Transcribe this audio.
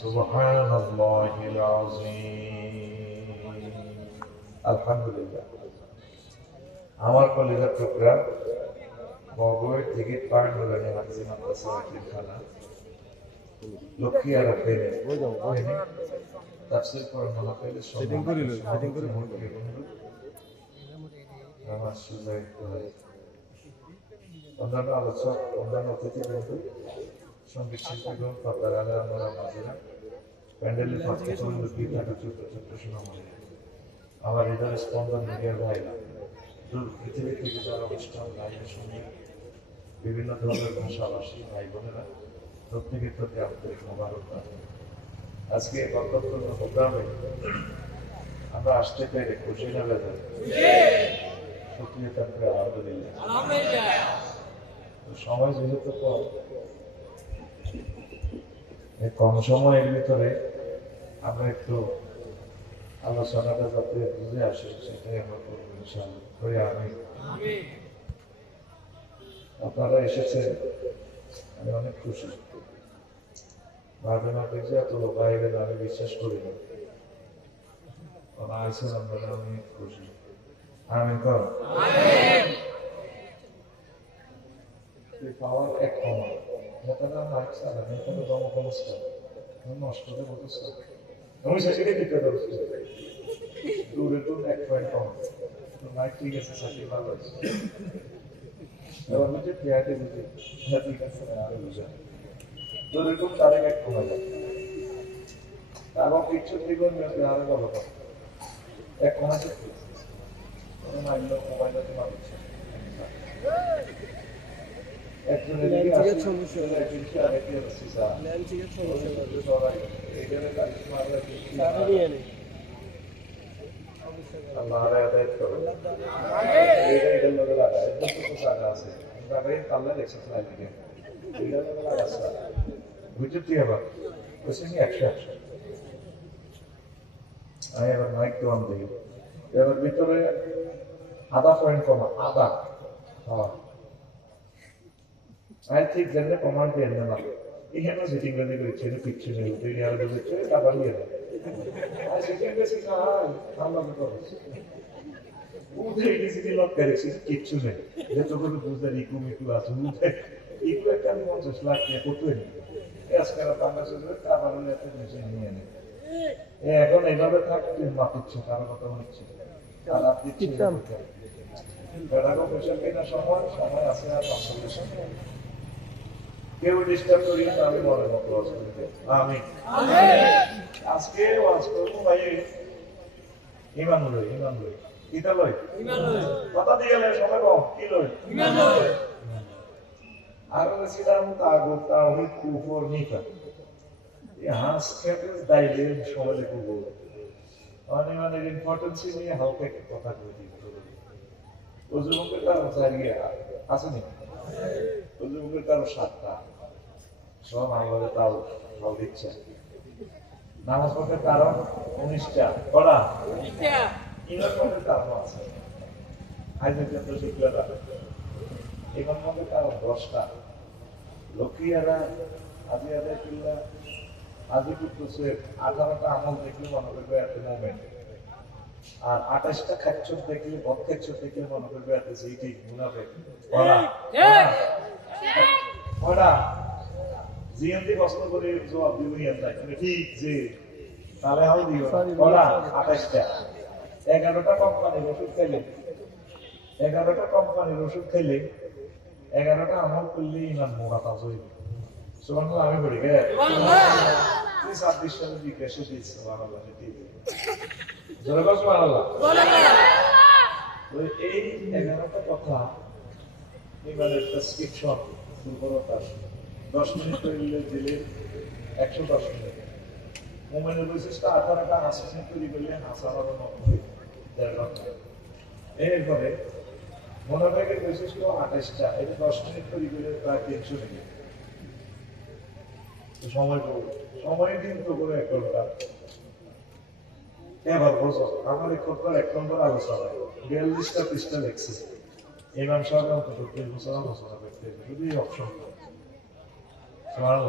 سبحان الله العظيم الحمد لله আমার কলেজের টুকরা বগয়ের টিকিট পার হলেন হাজির মাদ্রাসা ওয়াকিল খানা লক্ষ্মী আর পেরে তাফসীর করার মনে পেলে Setting করে লই, setting করে ফোন করে আমার সুযোগ হয় অন্যান্য আলোচক অন্যান্য অতিথিবৃন্দ সঙ্গীত শিল্পীগণ পাতার আলে আমরা মাঝিরা প্যান্ডেলের পাঁচটা চন্দ্র কি থাকে ছোট্ট ছোট্ট সোনামণি আমার হৃদয় স্পন্দন পৃথিবী থেকে যারা অনুষ্ঠান লাইনের সঙ্গে বিভিন্ন ধরনের ভাষাভাষী ভাই বোনেরা, প্রত্যেকের প্রতি আন্তরিক মোবারক আজকে গন্তব্য প্রোগ্রামে আমরা আসতে পেরে খুশি না সক্রিয় থাকবে আলহামদুলিল্লাহ সময় যেহেতু কম সময়ের ভিতরে আমরা একটু আলোচনাটা যাতে বুঝে আসে সেটাই আমরা করব করে আমি আপনারা এসেছেন আমি অনেক খুশি। আপনি যে এত লোক আমি বিশ্বাস করি না। ওরা আছেন আপনারা আমি খুশি। আমি কর। পাওয়ার এক কমা। নেতারা মাইক চালা নেতারা দমকলস্থ নষ্ট করে বলতেছে আমি সেটাকে দিতে পারছি দূরে তো এক পয়েন্ট কম মাইক ঠিক আছে চাকরি ভালো আছে। এবার হচ্ছে প্লেয়ারটি বুঝি হ্যাঁ ঠিক আছে আরও বুঝা দূরে তো তার এক কমে যায় এবং কিছু জীবন আরও ভালো এক কমাচ্ছে কোনো মাইন্ড মোবাইল তোমার আল্লাহ করুন। এইটা এটার লগে লাগায়, জায়গা আছে। লগে লাগাচ্ছে। একশো একশো। আমি এবার মাইক এবার ভিতরে আধা পয়েন্ট কমা আধা হ্যাঁ। Think যেন কমান্ড দিয়ে না এখানে সেটিং করে এটা পিকচার নেই তুই আর দিয়েছে আবার নিয়ে না আর সেটিং বেশি খাই আমরা তো করছি উঠে করেছি কিচ্ছু নেই যে করে আছে উঠে ইকু একটা পঞ্চাশ লাখ আজকাল আবার নিয়ে নেই এখন এইভাবে থাকতে মাতিচ্ছে কারও কথা হচ্ছে আর আপনি পোশাক সময় সময় আছে আর কেউ ডিস্টার্ব করি না আমি মনে মতো ওয়াজ আমি আজকে ওয়াজ করব ভাই ইমান লই ইমান লই কিতা লই কথা দিয়ে গেলে সময় কম কি লই আর ছিলাম তাগো তাওহিদ কুফর নিকা এই হাঁস খেতে দাইলে সময় দেখব মানে মানে ইম্পর্টেন্স নিয়ে হালকা কথা বলে দিই। ওজুমুখে তার জায়গা আছে নি ওজুমুখে তার সাতটা। সব আমাদের তাও সব দিচ্ছে। নামাজ পড়তে কারণ উনিশটা। কারণ আছে। আইনের ক্ষেত্রে শিখলেরা এখান মধ্যে কারণ দশটা। লক্ষ্মীয়ারা আজি আদায় কিল্লা আজি করতেছে আঠারোটা আমল দেখলে মনে করবে একটা মোমেন্ট আর আঠাশটা খাচ্ছর দেখলে বদ খাচ্ছর দেখলে মনে করবে এত সেইটি মুনাফে ওরা ওরা জিএমডি প্রশ্ন করে জবাব দিব ঠিক যে তাহলে আমি ওরা sorry. আঠাশটা। এগারোটা কোম্পানির ওষুধ খেলে। এগারোটা কোম্পানির ওষুধ খেলে এগারোটা আমল করলে ইমান মোড়া তাজ হইবে সুবান আমি বলি গে তুই ছাব্বিশ সালে জিজ্ঞাসা দিয়েছে সুবহানাল্লাহ ঠিক জোরে বল ওই এই এগারোটা কথা ইমানের প্রেসক্রিপশন দুর্বলতা দশ মিনিট করলে দিলে একশো দশ মিনিট। মোমেনের বৈশিষ্ট্য আঠারোটা হাসি মিনিট তৈরি করলে হাসানোর নব্বই এরপরে মনোবেগের বৈশিষ্ট্য আঠাশটা। এটা দশ মিনিট তৈরি করলে প্রায় তিনশো মিনিট। সময় করব সময় কিন্তু করে এক ঘণ্টা। এবার বলছো আমার এই খোদ্দার এক নম্বর আলোচনা বিয়াল্লিশটা পৃষ্ঠা লিখছে ইমাম সাহেব অন্তত বছর আলোচনা করতে এই অপশন Semalam,